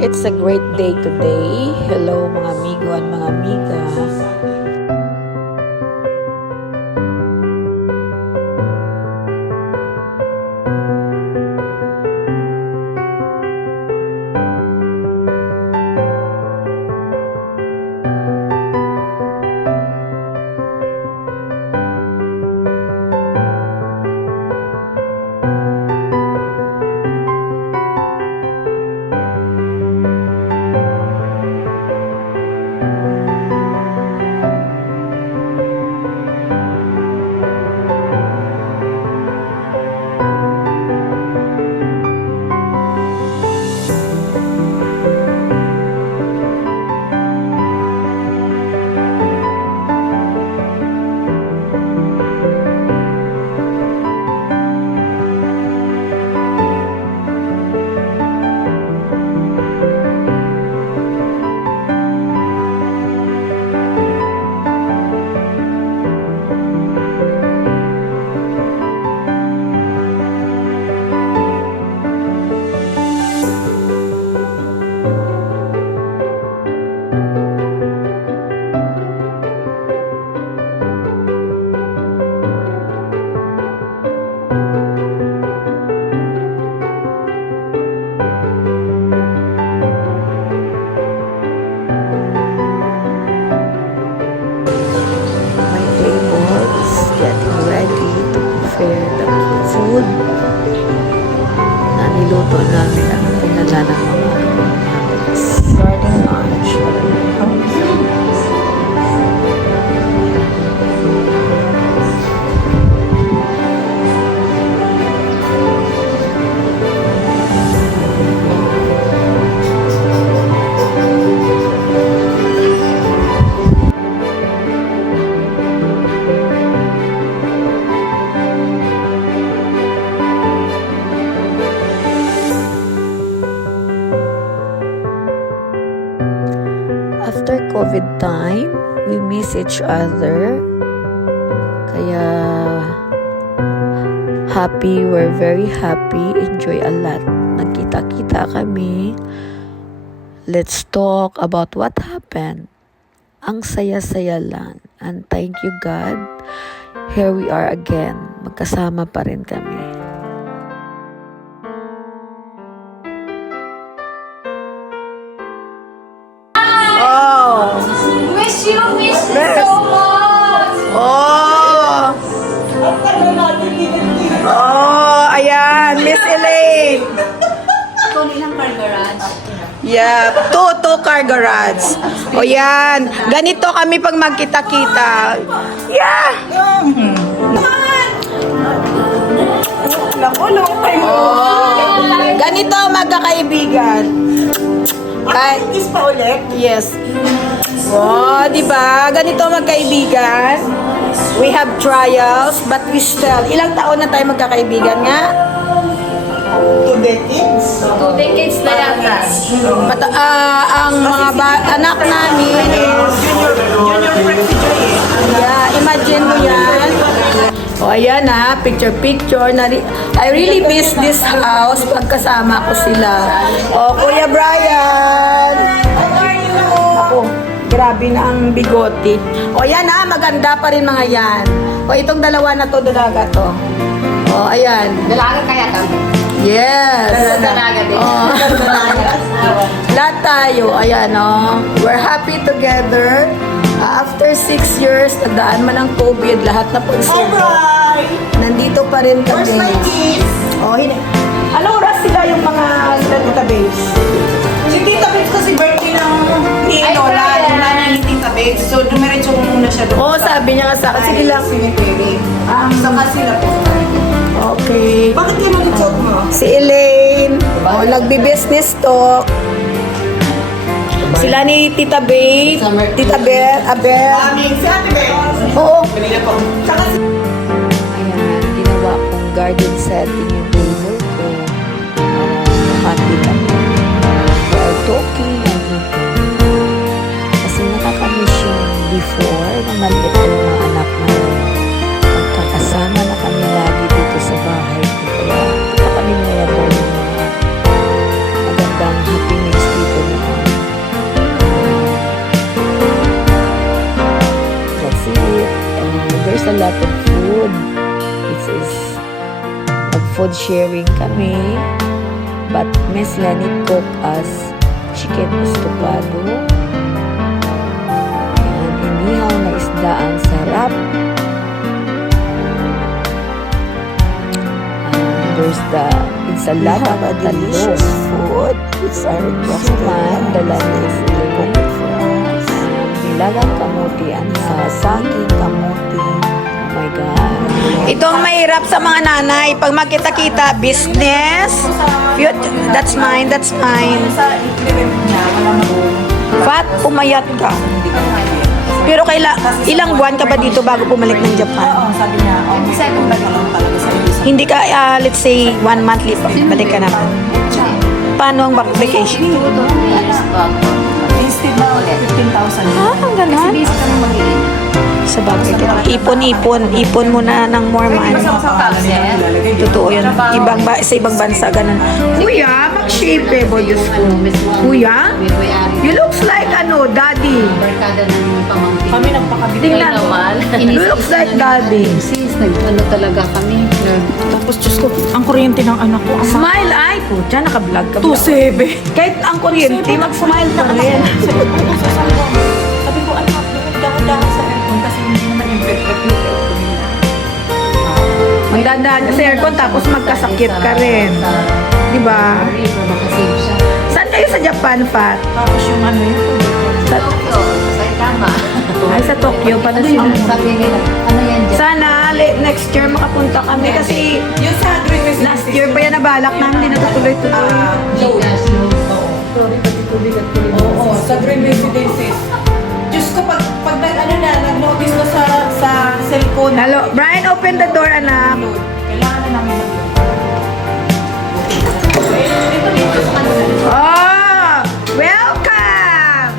It's a great day today. Hello mga amigo at mga amiga. Food na niluto namin ang pinala ng mga garden lunch. After COVID time, we miss each other. Kaya happy, we're very happy, enjoy a lot. Nagkita-kita kami. Let's talk about what happened. Ang saya-saya lang. And thank you God. Here we are again. Magkasama pa rin kami. Miss you so much! Oh! Oh, ayan, Miss Elaine. Ikaw nilang car garage. Yeah, two car garage. O yan, ganito kami pag magkita-kita. Yeah! Oh, ganito magkakaibigan. Kahit pa ulit? Yes. Oh, di ba? Ganito magkaibigan. We have trials, but we still. Ilang taon na tayo magkakaibigan nga? 2 decades na yata. Ang mga anak namin is yeah, imagine mo yan. O ayan ha, picture. I really miss this house pagkasama ko sila. O Kuya Brian. Ako, grabe na ang bigote. O yan ha, maganda pa rin mga yan. O itong dalawa na to, dalaga to. O ayan. Dalaga kaya ka? Yes. Dalaga din. Lahat tayo, ayan o. We're happy together. After 6 years, nagdaan man ang COVID, lahat na po nandito pa rin kami. Where's my kids? Oh, anong oras sila yung mga Tita Babes? Si Tita Babes kasi birthday ng ni Lola, yung nanay ni Tita Babes. So, dumiretso ko muna siya doon. Oo, sabi niya nga sa akin. Sige lang. Cemetery. Saka sila po. Okay. Bakit kayo mag-joke mo? Si Elaine, nagbi-business talk. Sila ni Tita Babe, Tita Beth, Abel. Si Ate Babes. Oo. Kanina po. Saka Ayan, ginawa kong garden setting yung table ko. Happy kami. We're talking. Kasi nakakamiss yung before na maliit yung mga anak na magkakasama na kami lagi dito sa bahay ko. Kaya ito kami mga magandang happy lot of food. It is nag-food sharing kami. But Miss Lenny cooked us chicken estofado. Ayan, inihaw na isda ang sarap. There's it's a lot of delicious food. It's our request man. Dala ni sila cook it for us. Nilagang kamuti ang saging kamuti. Oh my God. Ito ang mahirap sa mga nanay. Pag magkita-kita, business. That's mine, that's mine. Sa i-review niya, wala Fat, umayat ka. Pero ilang buwan ka ba dito bago bumalik ng Japan? Oo, sabi niya, second balik lang talaga sa iyo. Hindi ka, let's say, 1 monthly, balik ka na. Paano ang vacation? Instead na 15,000. Ang ganon. Sa bagay, ipon muna ng more money. Totoo yun. Sa ibang bansa, ganun. Kuya, mag-shape eh, Diyos ko. Kuya, you looks like, daddy. Barkada ng pamangkin. Kami nagpakabili. Tingnan. You looks like daddy. Sis, nag-ano talaga kami. Tapos, Diyos ko, ang kuryente ng anak ko. Smile, ay, putya, nakablog ka. 2.7. Kahit ang kuryente, mag-smile pa rin. Sabi ko, anak, dahan-dahan sa aircon kasi hindi naman yung perfect yung aircon nila. Magdadaan ka sa aircon, tapos magkasakit ka rin. Diba? Sorry, pero makasave siya. Saan kayo sa Japan, Fat? Tapos yung yung Sa, Tokyo, sa Itama. ay, sa Tokyo pala siya. Sabi nila, ano yan dyan? Sana next year makapunta kami kasi yung sa Dream last year pa yan nabalak namin, hindi natutuloy-tuloy. Gcash, no? Oo, sa Dream Residences. Diyos ko, pag nag-notice ko sa cellphone. Hello, Brian, open the door, anak. Kailangan na namin Oh, welcome!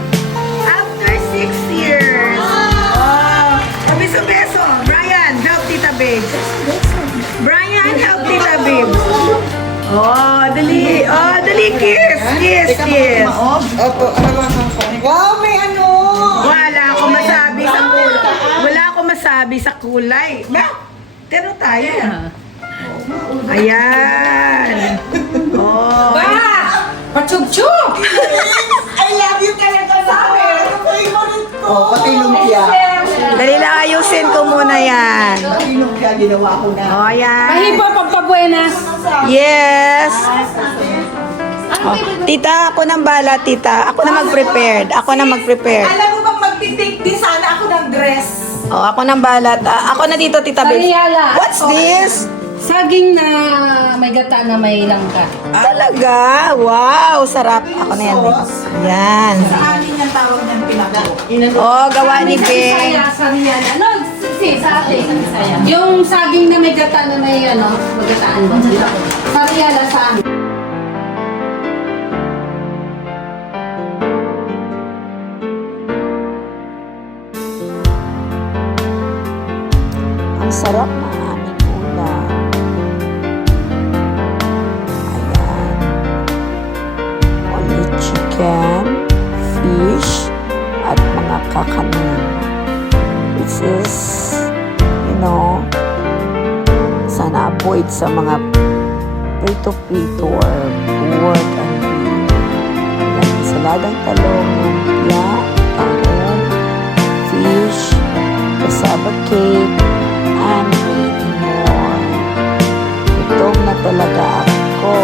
After 6 years. Oh, beso-beso. Brian, help Tita Babes. Brian, help Tita Babes. Oh, dali. Oh, dali, kiss. Kiss, kiss. Opo, wow, may ano! Wala akong masabi sa kulay. Wala akong masabi sa kulay. Ba? Tero tayo. Ayan. Oh. Pachug-chug! I love you talaga sa akin! Favorite ko! Oh, pati lumpia. Dali lang, ayusin ko muna yan. Pati lumpia, ginawa ko na. Oh, ayan. Pahipo, pagpabuenas. Yes. Oh, tita, ako nang bala, tita. Ako na mag-prepared. Ako na mag-prepared. Alam mo bang magtitake din sana ako ng dress? Oh, ako nang balat. Ako na dito, tita Bes. Ariala. What's this? Saging na may gata na may langka. Talaga? Wow, sarap. Ako na yan. Yan. Sa amin yung tawag ng pinako. Oh, gawa ni Beng. Sa Ariala. Ano? Sa atin. Yung saging na may gata na may magataan mo. Sa Ariala sa amin. Ang sarap na aming ulam. Ayan. Only chicken, fish, at mga kakanin. Which is, sana avoid sa mga prito-prito or pork and beef. Ayan, saladang talong, lumpia, tahong, fish, cassava cake, and many more. Gutom na talaga ako.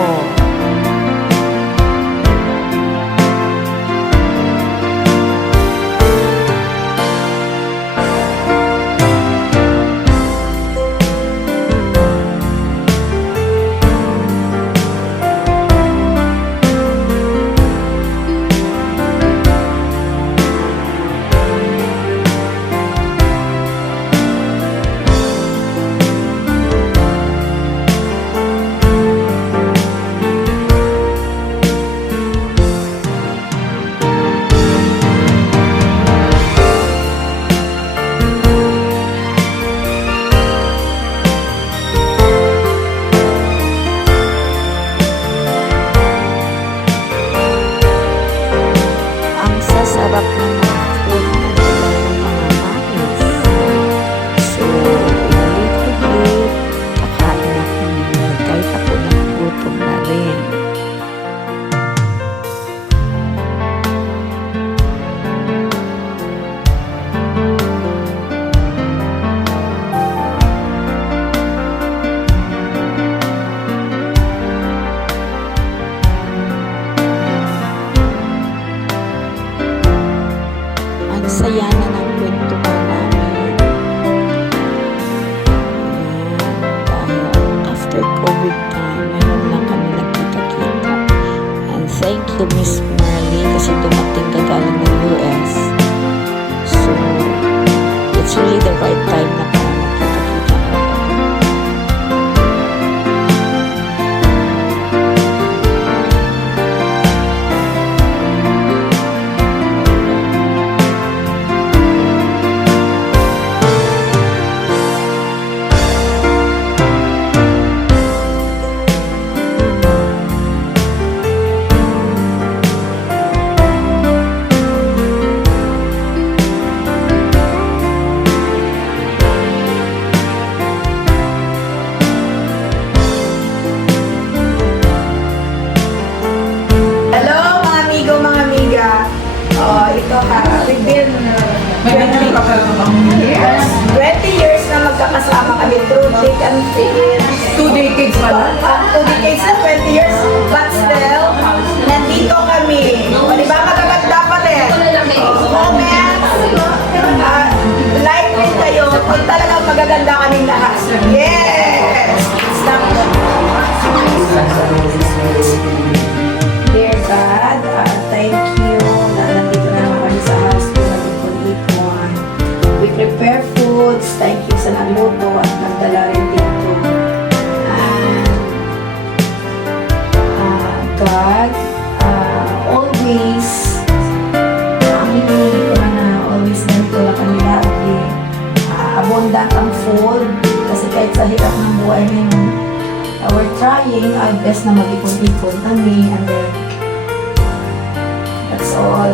saya na ng kwentuhan namin. Dahil after COVID time, ngayon lang kami nagkita-kita. And thank you, Miss Marley, kasi dumating ka galing ng US. So, it's really the right time na para magkita-kita na. Hello mga amigo, mga amiga. Ito ha, we've been 20 years na magkakasama kami through thick and thin. 2 decades pala. 2 decades na, 20 years. But still, nandito kami. O diba magaganda pa rin? Comments, like din kayo kung talagang magaganda kaming lahat. Yes! Stop. Dear God, thank you na nandito na naman kami sa house ko nag-ipon-ipon. We prepare foods. Thank you sa nagluto at nagdala rin dito. God, always, kami ko na always ganito na kami lagi. Abundant ang food kasi kahit sa hirap ng buhay ngayon, we're trying our best na mag-ipon-ipon kami and then that's all.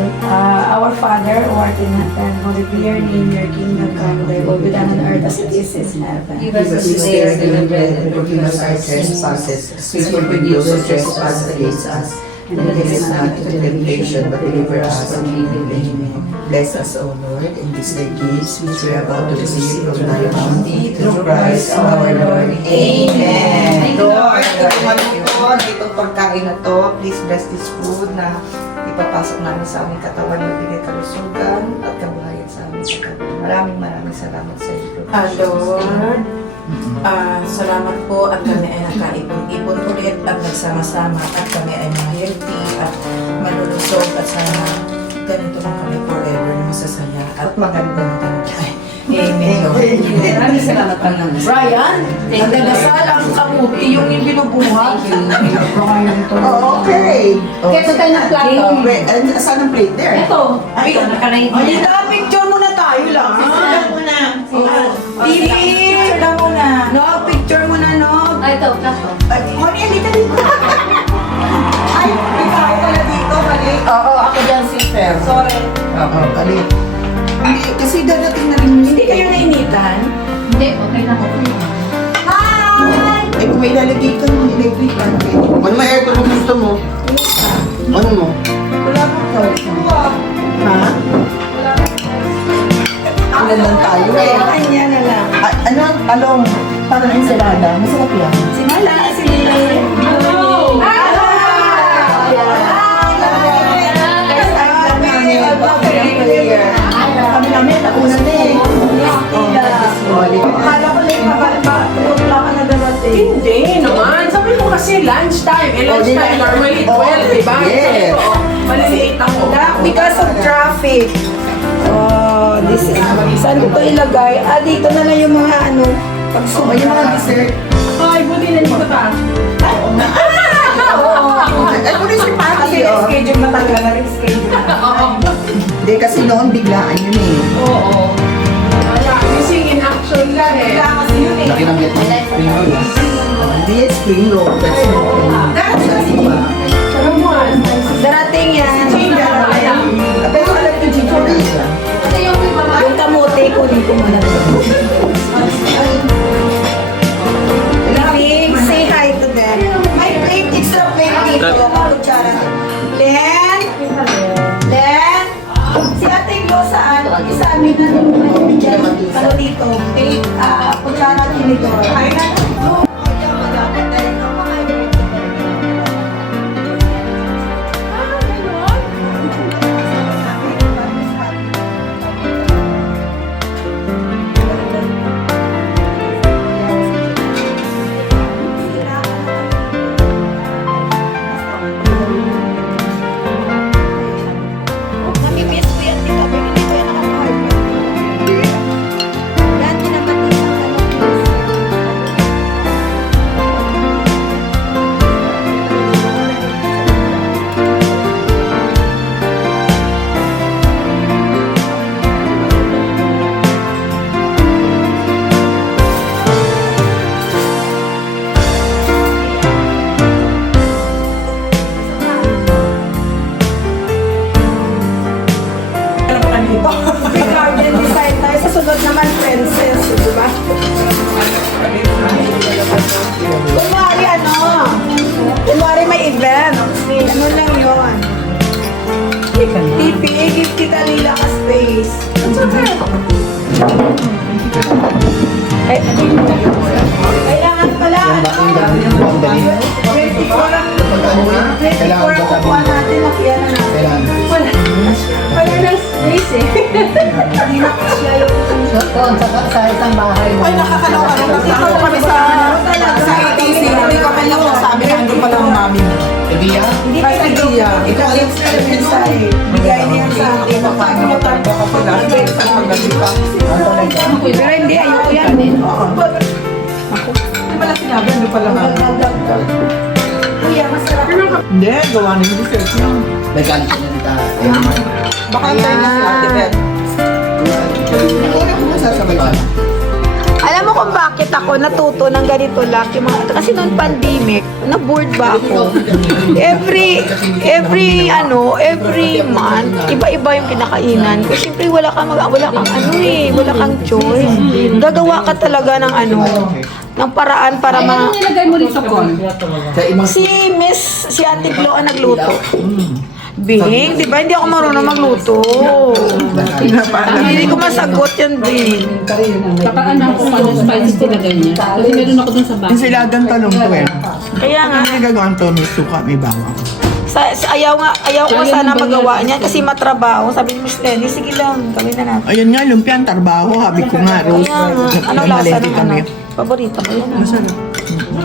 Our Father, who art in heaven, hallowed be your name, your kingdom come, thy will be done on earth as it is in heaven. Give us this day our daily bread, and forgive us our trespasses, as we forgive those who trespass against us. And lead us not into temptation, but deliver us from evil. Amen. Bless us, O Lord, in these thy gifts, which we are about to receive from thy bounty, through Christ our Lord. Amen. Lord, tulungan mo itong pagkain na to. Please bless this food na ipapasok namin sa aming katawan, magbigay kalusugan at kabuhayan sa aming katawan. Maraming salamat sa iyo. Lord, salamat po at kami ay nakaipon-ipon ulit at nagsama-sama at kami ay mga healthy at malulusog at sana ganito lang kami forever na masasaya at maganda. Amen, Lord. Maraming salamat pa naman. Brian, nagdadasal ang kamuti yung binubuhat. Brian to. Oh, okay. Kaya ito tayo ng plato. Saan ang plate there? Ito. Ay, hindi na, picture muna tayo lang. Picture muna. Picture lang muna. No, picture muna, no. Ito, plato. Honey, halika dito. Ay, ikaw pala dito, mali. Oo, ako dyan si Fer. Sorry. Oo, kali. Hindi, kasi dadating na rin Hindi kayo nainitan? Hindi, okay na ako. Hi! Eh, kung may lalagay ka ng electric fan, pwede. Ano may aircon kung gusto mo? Ano mo? Wala bang tawag ka? Ha? Ang gandang tayo eh. Kanya na lang. Ano ang talong? Parang ensalada. Masarap yan. Sinala, sinila. Kami namin, nauna na eh. Akala ko lang wala ka na darating. Hindi naman. Sabi mo kasi lunchtime. Eh, lunchtime normally 12, diba? Yes. So, maliliit ako. Because of traffic. Oh, this is... Saan ko ito ilagay? Dito na lang yung mga ano, O pagsumay. yung mga dessert. Ay, buti na dito pa. Ay, kung si Kasi Patty, yung oh. schedule matagal na rin schedule. Hindi, kasi noon biglaan yun eh. Oo. Wala. Missing in action lang eh. Kailangan kasi yun eh. Laki ng Vietnam. Hindi, spring roll. That's okay. Darating yan. Pero alam ko, Chico rin. Ito yung mama. Yung kamote, kunin ko muna. Big, say hi to them. May plate, extra plate dito. Kutsara. Len? Len? Si Ate Glo saan? Isa amin na ano dito? Plate, kutsara tinidor. Ay, na. naman princess, di ba? Kunwari kunwari may event. Ano lang yun. Give kita nila ka space. Kailangan pala, 24 ang kukuha natin, nakiyan na natin. Wala na space eh. Hindi na siya yung... Sa isang bahay. Ay, nakakaloka. Nakita ko kami sa ATC. Hindi ko man lang nasabi na andun pala ang mami mo. Idea? Hindi Ay, ka idea. Ikaw yung mensahe. Bigay niya sa akin. Baka pala. Sa pagdating pa. Pero hindi, ayoko yan eh. Hindi pala sinabi, andun pala mami. Kuya, masarap. Hindi, gawa na yung research niya. May ganito yan tayo. Baka tayo na si Ate Beth. Kung sasabay ka. Alam mo kung bakit ako natuto ng ganito lang? Yung mga, kasi noong pandemic, na-bored ba ako? Every month, iba-iba yung kinakainan. Kasi syempre wala kang wala kang choice. Gagawa ka talaga ng ng paraan para Ano nilagay mo dito, Con? Sa ibang si Ate Flo ang nagluto. Bing, di ba hindi ako marunong magluto? Hindi ko masagot yan, Bing. Kakaanan ko ano spices nilagay niya. Kasi meron ako dun sa bahay. Insilagang talong to eh. Kaya nga, Ano yung gagawin to? May suka, may bawang. ayaw ko sana magawa niyan kasi matrabaho. Sabi ni Miss Lenny, sige lang, gawin na natin. Ayun nga, lumpia ang trabaho. Habi ko nga, Rose. Kaya nga, ano lasa ng ano? Paborito ko yan.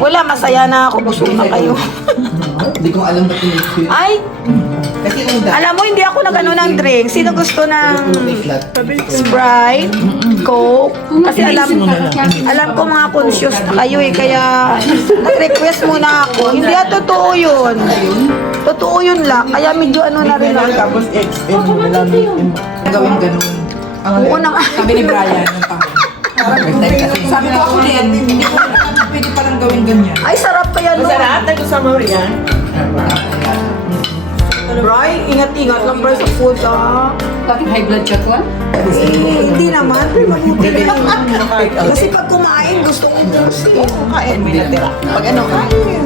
Wala, masaya na ako. Busog na kayo. Hindi ko alam ba't pinipil. Ay, Kasi yung dati. alam mo, hindi ako nagano ng drink. Sino gusto ng Sprite, Coke? Kasi alam ko mga conscious na kayo eh. Kaya nag-request muna ako. Hindi totoo yun. Totoo yun lang. Kaya medyo ano na rin ako. Tapos XM, gawin ganun. Oo naman. Sabi ni Brian, yung sabi ko ako din, hindi ko pwede palang gawin ganyan. Ay, sarap pa yan. Masarap, nag-usama mo yan. Bri, ingat-ingat lang bro sa food ah. Bakit high blood siya, Con? Hindi naman, pero mabuti lang. Kasi pag kumain, gusto ko busin. Kain, hindi natira. Pag ano, kain.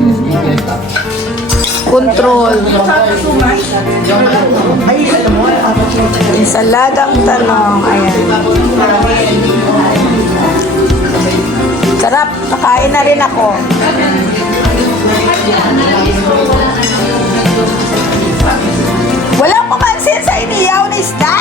Control. Ay, ito mo, Ensaladang talong. Ayan. Sarap. Nakain na rin ako. Walang pamansin sa iniyaw na isda.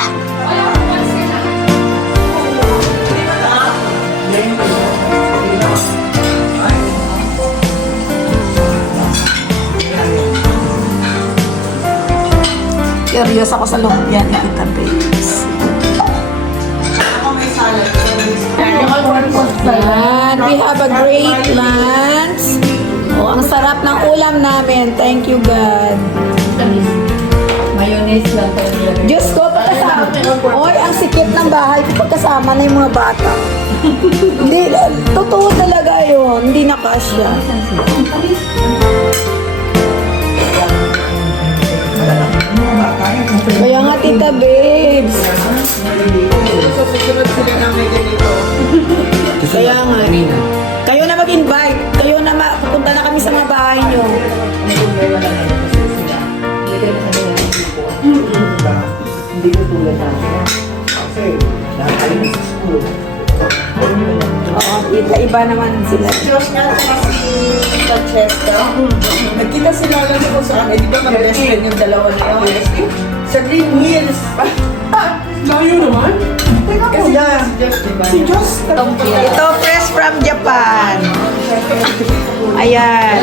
Curious ako sa lumpia ni Tita Babes. Yan, we have a great lunch. Oh, ang sarap ng ulam namin. Thank you, God. Mayonnaise lang tayo. Diyos ko, pagkasama. Oy, ang sikip ng bahay ko pagkasama na yung mga bata. Hindi, totoo talaga yun. Hindi na kasya. Kaya nga, Tita Babes. Kaya nga. Kayo na mag-invite. Kayo na pupunta na kami sa mga bahay nyo. Hindi ko tulad namin. Kasi, nakakalim sa school. Oo, iba naman sila. Diyos nga sila si Francesca. Nagkita sila lang ko sa amin. Di ba mag-best friend yung dalawa na yun? Sa Green Hills. Layo naman? Kasi si Diyos. Ito, fresh from Japan. Ayan.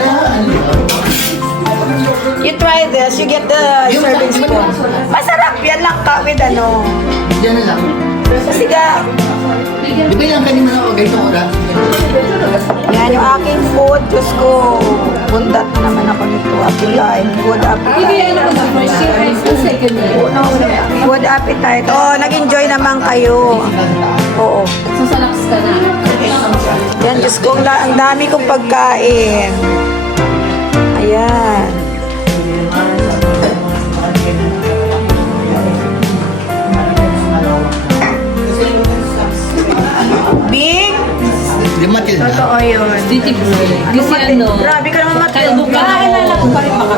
You try this, you get the serving spoon. Masarap yan lang ka with ano. Diyan na lang. Kasi ga, Di ba yung kanina ako ganitong oras? yan yung aking food. Diyos ko, bundat na naman ako nito. Appetite, good appetite. Second year. Good appetite. Oh, nag-enjoy naman kayo. Oo. So, sa Lax ka na. Yan, Diyos ko, ang dami kong pagkain. Ayan. Beautiful. Kasi ano, Grabe ka naman kalbo ka na. Naalala ko pa rin mga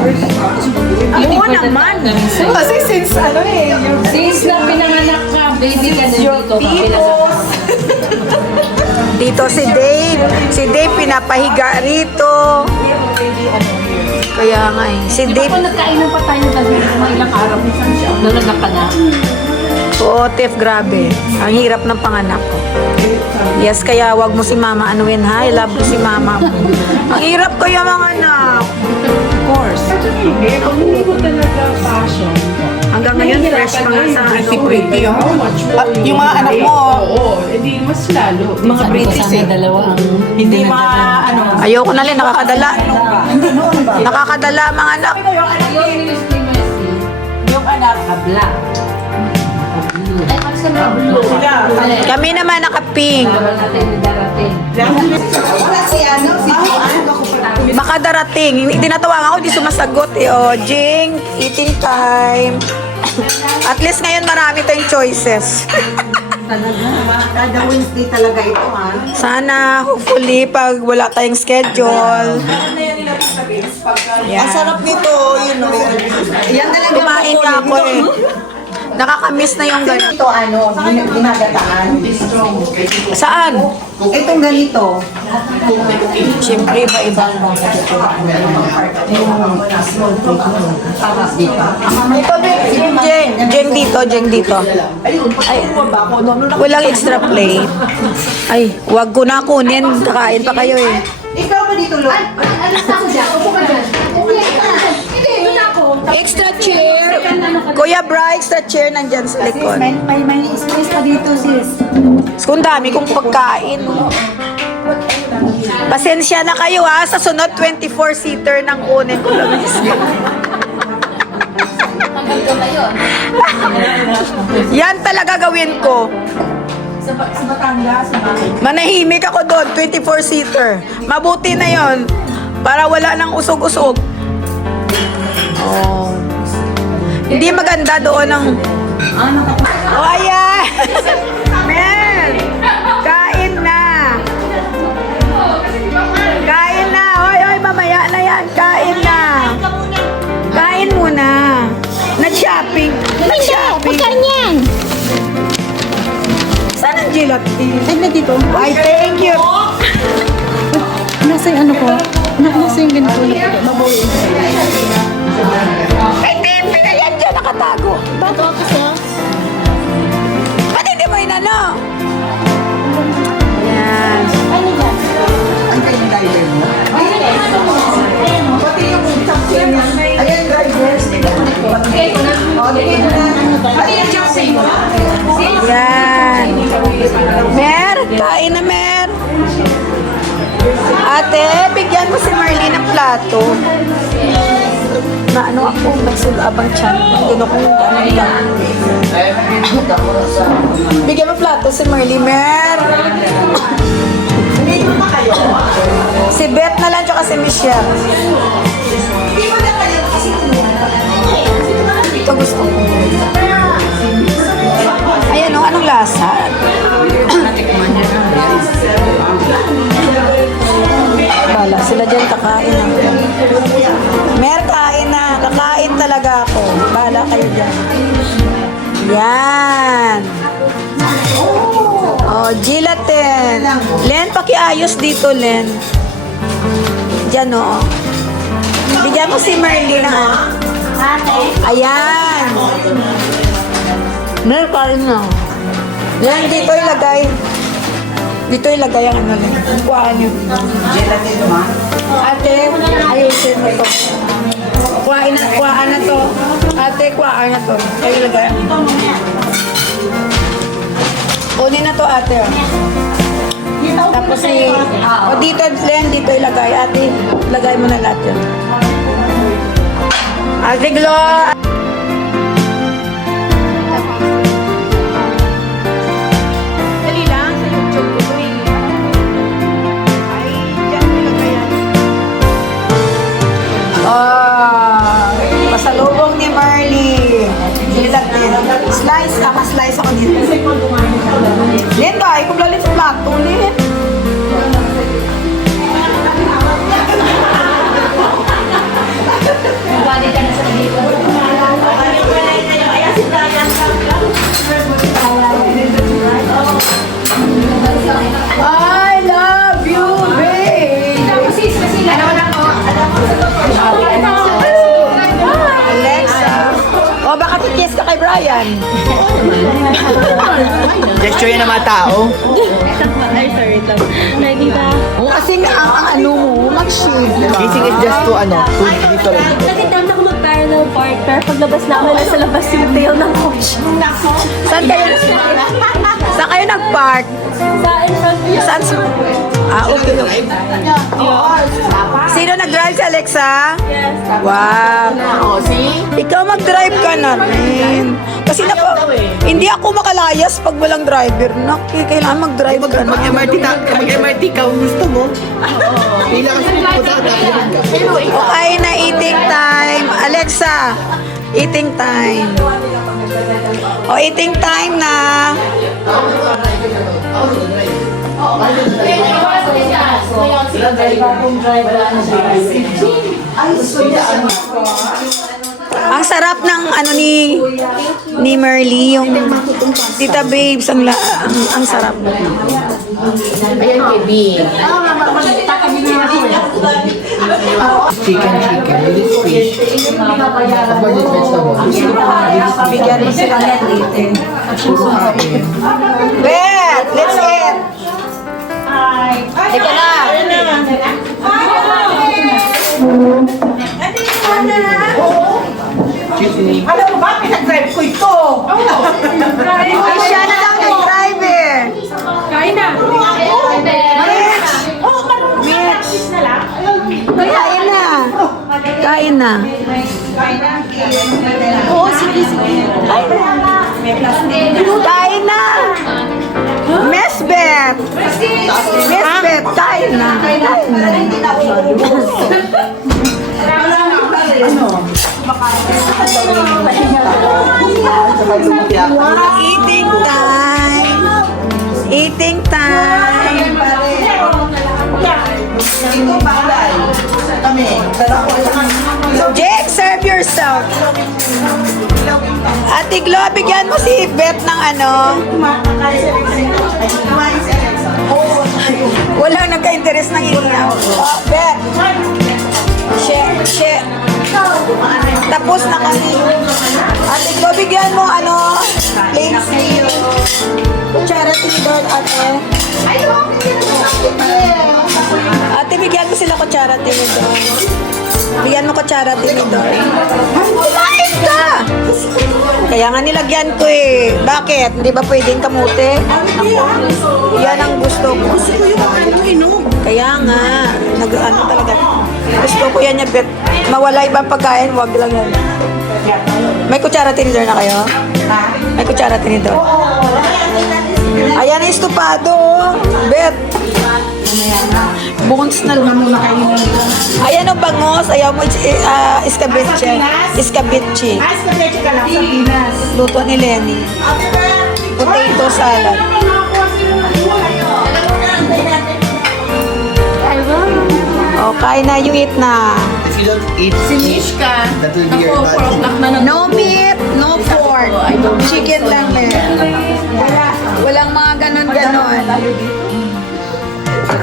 Oo naman. Kasi since ano eh, yung Since na pinanganak ka, baby ka na dito. people, Dito si Dave. Si Dave pinapahiga rito. Kaya nga eh. Si Di ba Dave, kung nagkainan pa tayo kasi mga ilang araw, nung nagkakanak. oo, Tef, grabe. Ang hirap ng panganak ko. Yes, kaya wag mo si mama anuin ha. I love mo si mama mo. Ang hirap kaya mga anak. Of course. hindi ko talaga passion. Hanggang ngayon, fresh pa nga sa ano. Pretty, how much more? Yung mga anak mo, Oo, hindi mas lalo. mga British eh. Dalawa ang Hindi ano. Ayoko na rin, nakakadala. Nakakadala mga anak. yung news ni Mercy. Yung anak, Kabla. Ay, kasi may blue. Kami naman naka-pink. Bawal natin yung darating. wala si ano, si Baka darating. Tinatawagan ako, hindi sumasagot eh. O, Jing, eating time. At least ngayon marami tayong choices. Kada Wednesday talaga ito ha. Sana, hopefully, pag wala tayong schedule. Ang sarap nito, you know. Yan talaga. Kumain na ako eh. Nakakamiss na yung ganito. Ito ano, ginagataan. Saan? Itong ganito. Siyempre, iba-iba. Jeng dito, Jeng dito. Ay, walang extra plate. Ay, wag ko na kunin. Kakain pa kayo eh. Ikaw ba dito, Lo? Extra chair. Kuya Bra, extra chair nandyan sa likod. May space pa dito, sis. Kung dami kong pagkain. Pasensya na kayo ha. Sa sunod, 24-seater nang kunin ko lang. Yan talaga gawin ko. Sa Batangas, Manahimik ako doon, 24-seater. Mabuti na yon para wala nang usog-usog. Oh. Hindi maganda doon ang... Oh, ayan! Men! Kain na! Kain na! Hoy, hoy, mamaya na yan! Kain na! Kain muna! Nag-shopping! Nag-shopping! yan? Saan ang gelatin? Ay, na dito. Ay, thank you! Nasa yung ano ko? Nasa yung ganito. Ay, Tipi na yan dyan nakatago! Bato ako siya. Ba't hindi mo inano? Yan. Ano yan? Ang kayong diver mo. Pati yung chopstick niya. Ayan, drivers. Okay na. Pati yung chopstick mo. Yan. Mer, kain na Mer. Ate, bigyan mo si Marlene ng plato. Na ano ako, nagsulabang tiyan. Doon ako ano lang. Bigyan mo plato si Marlene, Mer. Hindi mo pa kayo. Si Beth na lang, tsaka si Michelle. Hindi mo na kayo kasi Ito gusto ko. Ayan o, anong lasa? Bala, sila dyan kakain na. Mer, kain na. Kakain talaga ako. Bala kayo dyan. Yan. Oh, gelatin. Len, pakiayos dito, Len. Diyan, oh. Bigyan mo si Merly na. Ayan. Mer, kain na. Yan, dito ilagay. Dito ilagay ang ano lang. Kuhaan nyo. gelatin mo. Ate, ayusin mo to. Kuhaan na to. Ate, kuhaan na to. Kayo ilagay. Kunin na to, ate. Oh. Tapos dito, Len, dito ilagay. Ate, ilagay mo na lahat yun. Ate Glo! Dali lang, sa YouTube ko ito eh. Ay, dyan ilagay yan. Pasalubong ni Marley. Gelatin. Slice, slice ako dito. Len, ba? Ikaw lalit sa plato, Len. O, baka kikiss ka kay Brian. Gesture yan ng mga tao. O, kasi ang ano mo, mag-shave ka. Kissing is just to dito lang. Nakitama ko mag-parallel park, pero paglabas namin, nasa labas yung tail ng coach. Saan kayo nag-park? Sa in front of you. Saan? Okay. Sino nag-drive si Alexa? Yes. Wow. Ikaw mag-drive ka na rin. Kasi hindi ako makalayas pag walang driver. Kailangan mag-drive ka na. Mag-MRT ka, gusto mo? Hindi lang kasi pupunta. Okay na eating time. Alexa, eating time. O, eating time na. Ang sarap ng ano ni Merly, yung Tita Babes, ang sarap. Chicken, this fish. Kapag this vegetable. Bigyan mo sila net eating. Bet, let's eat. Ika na. Alam mo ba, pinag-drive ko ito. Ay, siya na lang nag-drive eh. Kain na. Kain na. Kain na. Oo, sige, sige. Kain na. Mesbeth. Mesbeth, kain na. Kain na. Eating time. Eating time. Ito balay. Kami. Pero ako Jake, serve yourself. Ate Glo, bigyan mo si Beth ng ano. Walang nagka-interest ng iniyaw. Oh, Beth. Share. Tapos na kami. Ate Glo, bigyan mo ano. Plates ni charity doon, ate. Ate, bigyan mo sila kutsara tinidor. Bigyan mo kutsara tinidor. Kumain ka! Kaya nga nilagyan ko eh. Bakit? Hindi ba pwedeng kamote? Yan ang gusto ko. Kaya nga. Ano talaga. Gusto ko yan bet. Mawala ibang pagkain, wag lang yan. May kutsara tinidor na kayo? May kutsara tinidor. Ayan ang estupado. Bet. Bones na lang muna kayo. Ayan ang bangos. Ayaw mo iskabeche. Iskabeche. Iskabeche ka lang sa Pinas. Luto ni Lenny. Potato salad. Oh, kain na. You eat na. If you don't eat fish, that will be your body. No meat, no pork. Chicken lang eh. Walang mga ganon-ganon.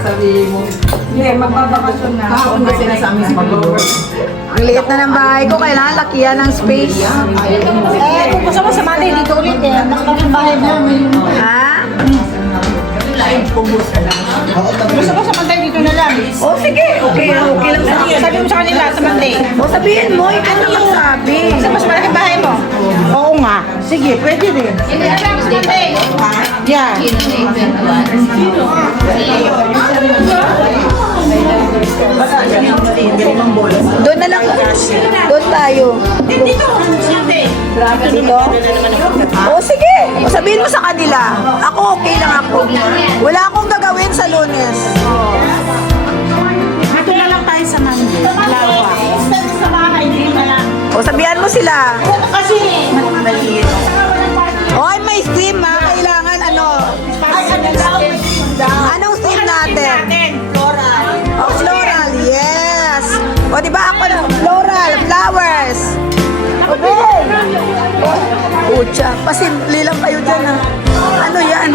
Hindi, magbabakasyon na. Kaon ba sila sa amin si Pag-Lover? Ang liit na ng bahay ko. Kailangan lakihan ng space. Kung gusto mo sa Monday, dito ulit eh. Nakakang bahay mo. Ha? Gusto mo sa Monday, dito na lang. Oh, sige. Okay lang sa akin. Sabi mo sa kanila sa Monday. O, sabihin mo. Ikaw na magsabi. Gusto mo sa malaking bahay mo? Oo nga. Sige, pwede rin. Yan. Doon na lang. Doon tayo. Dito? O, sige. O, sabihin mo sa kanila. Ako, okay lang ako. Wala akong gagawin sa Lunes. Dito na lang tayo sa Monday. Dalawa. Sa bahay, dito na lang. O, sabihan mo sila. Kasi, maliit. Oy, may stream ha. Kailangan ano. Anong stream natin? Floral. Oh, floral. Yes. O, di ba ako na floral, flowers. Okay. Pucha, pasimple lang kayo dyan ha. Ano yan?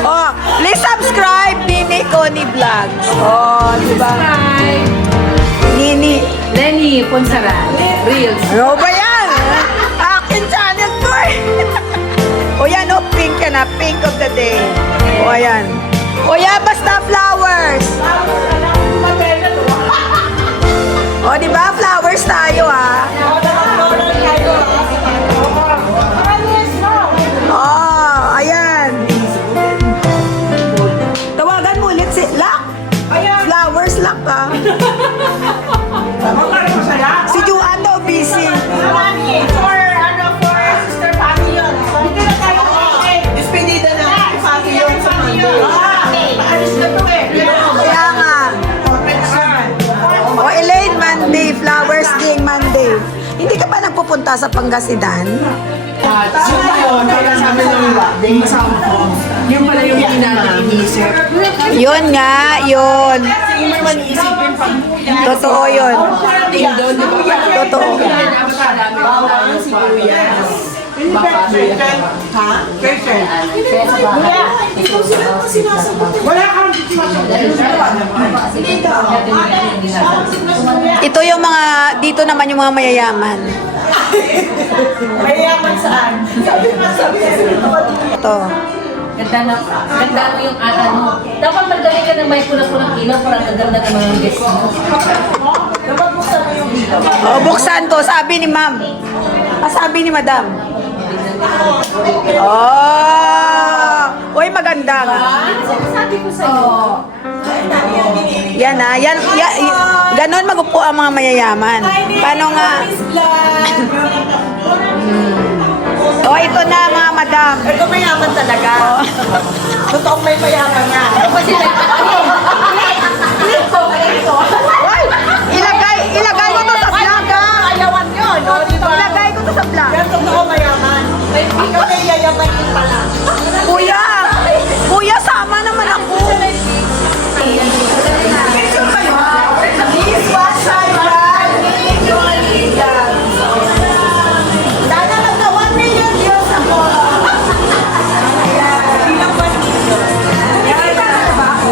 Oh, please subscribe Nini Connie Vlogs. Oh, di ba? Nini Jenny Ponsaran. Reels. Ano ba yan? Akin channel to eh. O yan, o, pink yan na. Pink of the day. O, ayan. O yan, basta flowers. O, di ba? Flowers tayo, ha? Oh, ayan. Tawagan mo ulit si Lak. Flowers Lak, ha? Si Juan daw busy. Despedida na. Pati yung sa Monday. Kaya nga. O, Elaine, Monday. Flowers King, Monday. Hindi ka ba nagpupunta sa Pangasinan? Yun, kaya namin yung wedding kasama ko. Yung pala yung hindi natin inisip. Yun nga, yun. Hindi mo naman iisipin pag Totoo yun. Doon, di ba? Totoo. bawang si Kuya. Hindi ba Christian? Ha? Christian? Kuya, ikaw sila mo sinasagot. Wala kang Ito yung mga, dito naman yung mga mayayaman. mayayaman saan? Sabi Ito. Ganda mo yung ata mo. Dapat magdali ka ng may pulang-pulang ilaw para gaganda ng mga guests mo. dapat buksan mo yung ilaw. O, buksan ko, sabi ni ma'am. Sabi ni madam. Oh! Uy, maganda nga. Sabi ko sa'yo. Yan ha. Ganon magupo ang mga mayayaman. Paano nga? O, ito na mga madam. Ito mayaman talaga. Totoong may mayaman nga. Uy, ilagay ko to sa vlog ha. Ayawan nyo, no? Diba? Ilagay ko to sa vlog. Yan totoo mayaman. Ikaw may yayaman din pala. Kuya, sama naman ako. Please watch my vlog. Sana nagka 1 million views ako. Bilang 1 million. Nakikita ka na ba ako?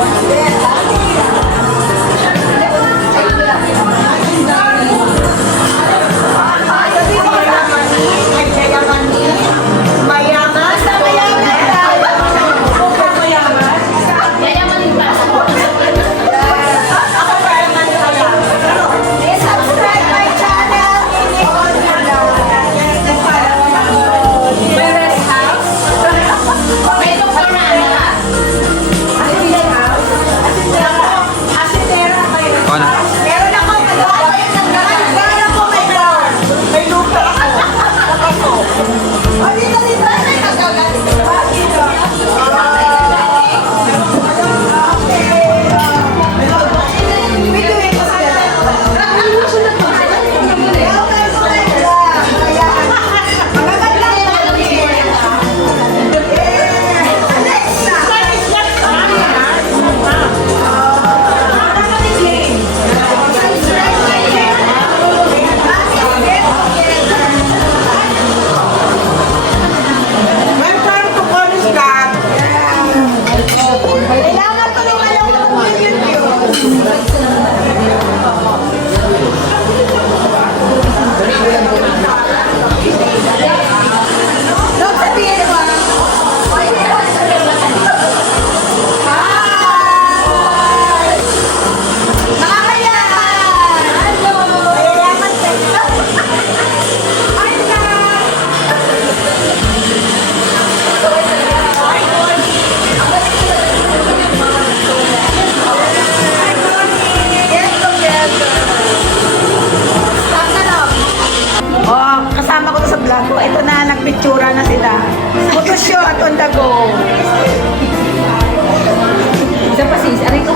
Mayaman. Yayamanin pa. Subscribe my channel. Where's house? May doktor na ano ka? Meron ako. Meron ako may car. May lupa ako. Dito. May nagagalit. Dito. Welcome to College Cup. Kailangan tulungan ako ng million views. Sabihin mo. Mga mayaman! Mayayaman sa ito. Oh, kasama ko to sa vlog ko. Ito na, nagpictura na sila. Photoshoot on the go. Isa pa sis, aray ko.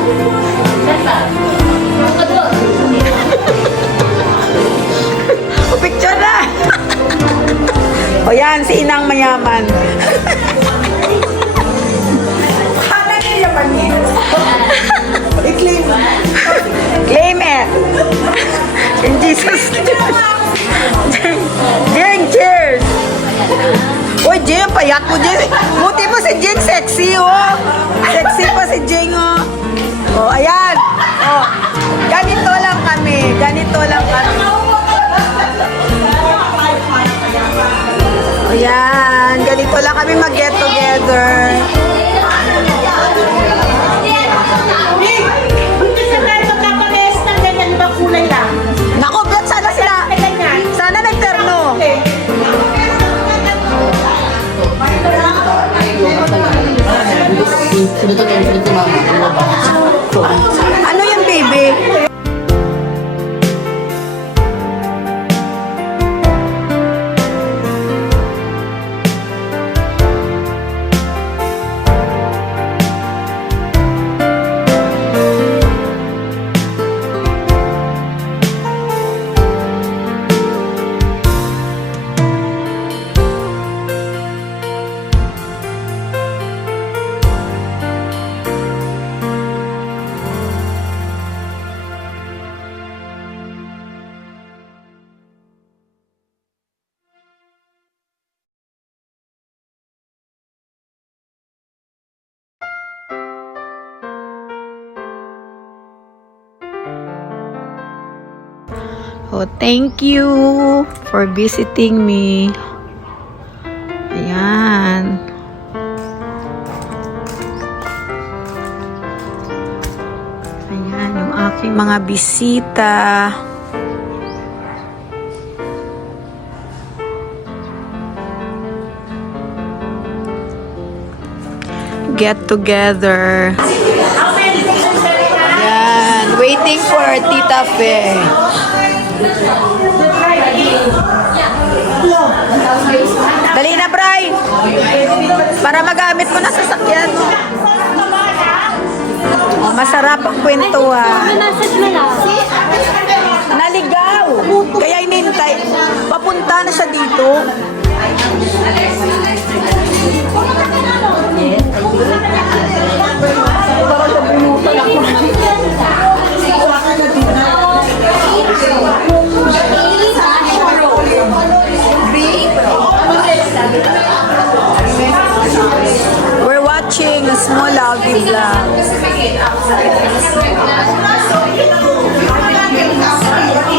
Santa. Ano ka doon? O, picture na. O yan, si Inang Mayaman. Paano nilyaman niyo? I-claim. Claim it. In Jesus' name. Jing, cheers. Uy, Jing, ang payat mo, Jing. Buti mo si Jing, sexy, oh. Sexy pa si Jing, oh. Oh, ayan. Oh, ganito lang kami. Ganito lang kami. Oh, thank you for visiting me. Ayan. Ayan, yung aking mga bisita. Get together. Ayan, waiting for Tita Fe. Dali na, Bray. Para magamit mo na sa sasakyan mo. Oh, masarap ang kwentuhan. Message mo lang. Naligaw. Kaya inintay. Papunta na siya dito. We're watching a small Aldi vlog.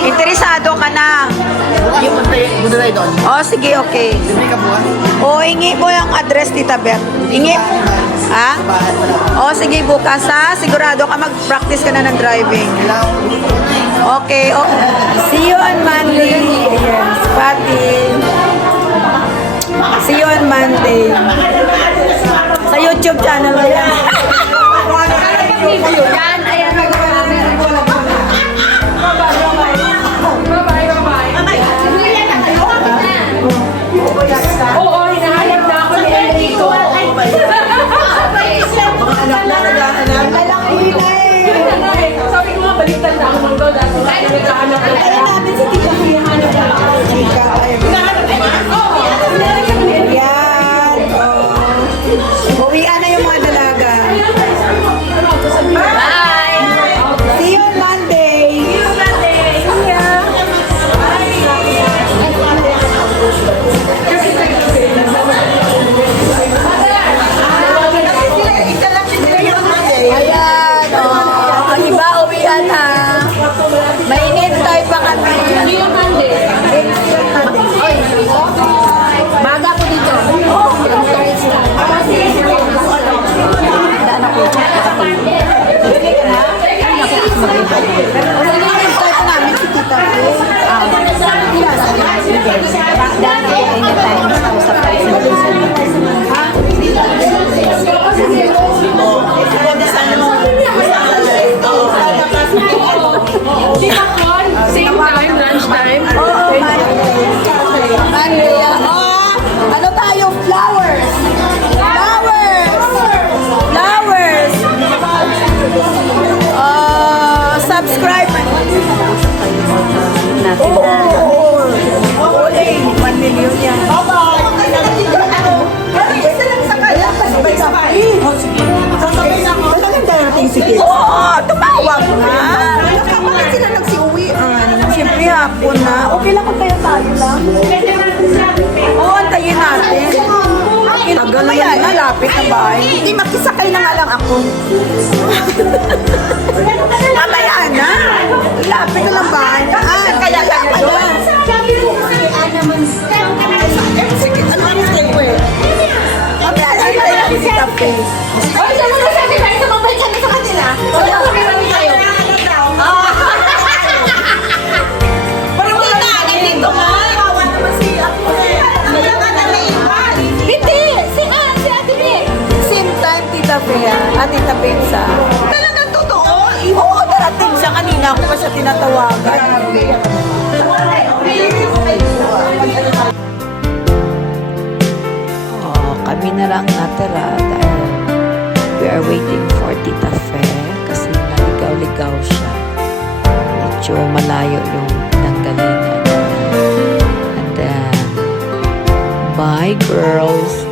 Interesado ka na? Muna tayo doon. Oh, sige, okay. Libre ka buwan? O, hingi mo yung address, Tita Beth. Hingi. Ha? O, sige, bukas ha. Sigurado ka mag-practice ka na ng driving. Okay. Oh. See you on Monday. Yes, Pati. See you on Monday. Sa YouTube channel mo yan. Yan, ayan. Oo, hinahanap na ako ni Enrico. Mga anak na naghahanap. Sabi ko nga, baliktad na ako ng doon. Dahil nagkahanap na Kaya namin si Tita Pia hanap na ako. Chika. Yan. Oh. Uwian na yung mga dalaga. Bye! See you on Monday. Ayan. Oh, ang iba uwian na. Mainintay pa kami. Baga ko dito. Start namin si Tita Pia. Same time, lunch time. Oo, Monday. Oh, ano tayo? Flowers. Subscribe. Oo. 1 million yan. Talagang darating si Tita. Oo, tumawag nga. Bakit sila nagsiuwian? Siyempre hapon na. Okay lang kung tayo lang. Oo, antayin natin. Tagal na yan. Malapit na bahay. Hindi, makisakay na nga lang ako. Mamaya na. Lapit na lang bahay. Kaya lang doon. Sige, ano ang stay ko eh? Mamaya na tayo si Tita Fe. Parang wala na, nandito nga. Kawawa naman si ako eh. Wala nga na naiwan. Hindi! Si Ate Nick! Same time, Tita Fe. Tita Pizza. Talagang totoo. Oo, darating siya kanina. Ako pa siya tinatawagan. Oh, kami na lang natira dahil we are waiting for Tita Fe kasi naligaw-ligaw siya. Medyo malayo yung pinanggalingan niya. And then, bye girls!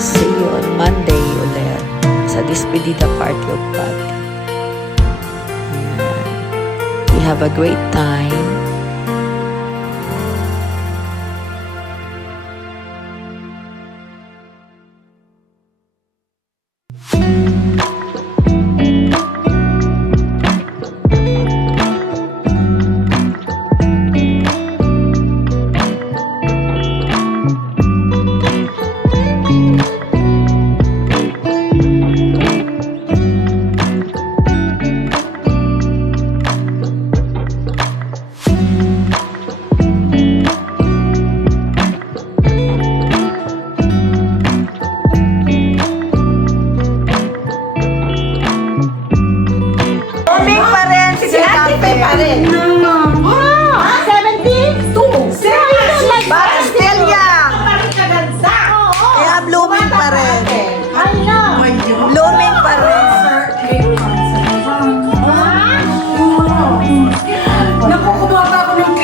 See you on Monday ulit sa Despedida Party of Pati. Ayan. We have a great time.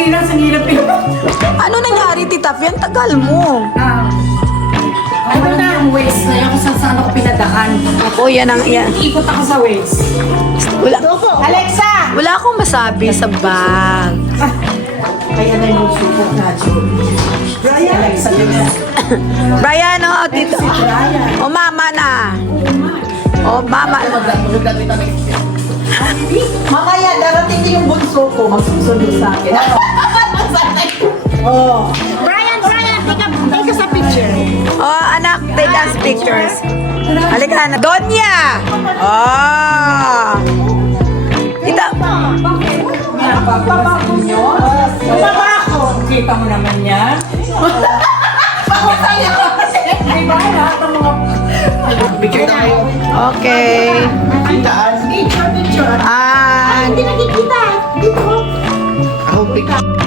kanina sa hirap Ano nangyari, Tita Fi? Ang tagal mo. Ano na yung waste na yun kung saan ako pinadaan. Ako, yan ang yan. Ikot ako sa waste. Wala, Alexa! wala akong masabi sa bag. Kaya na yung supot na, Joe. Alexa, ganyan. Brian, oh, Tito. O, mama na. O, mama. Mamaya, darating din yung bunso ko. Magsusunod sa akin. Oh. Brian, take us a picture. Oh, anak, take us pictures. Halika na. Donya! Oh! Tita, Papako nyo? Papako! Kita mo naman yan. Picture tayo. okay. Picture. And, Nakikita. Dito. Ako, picture.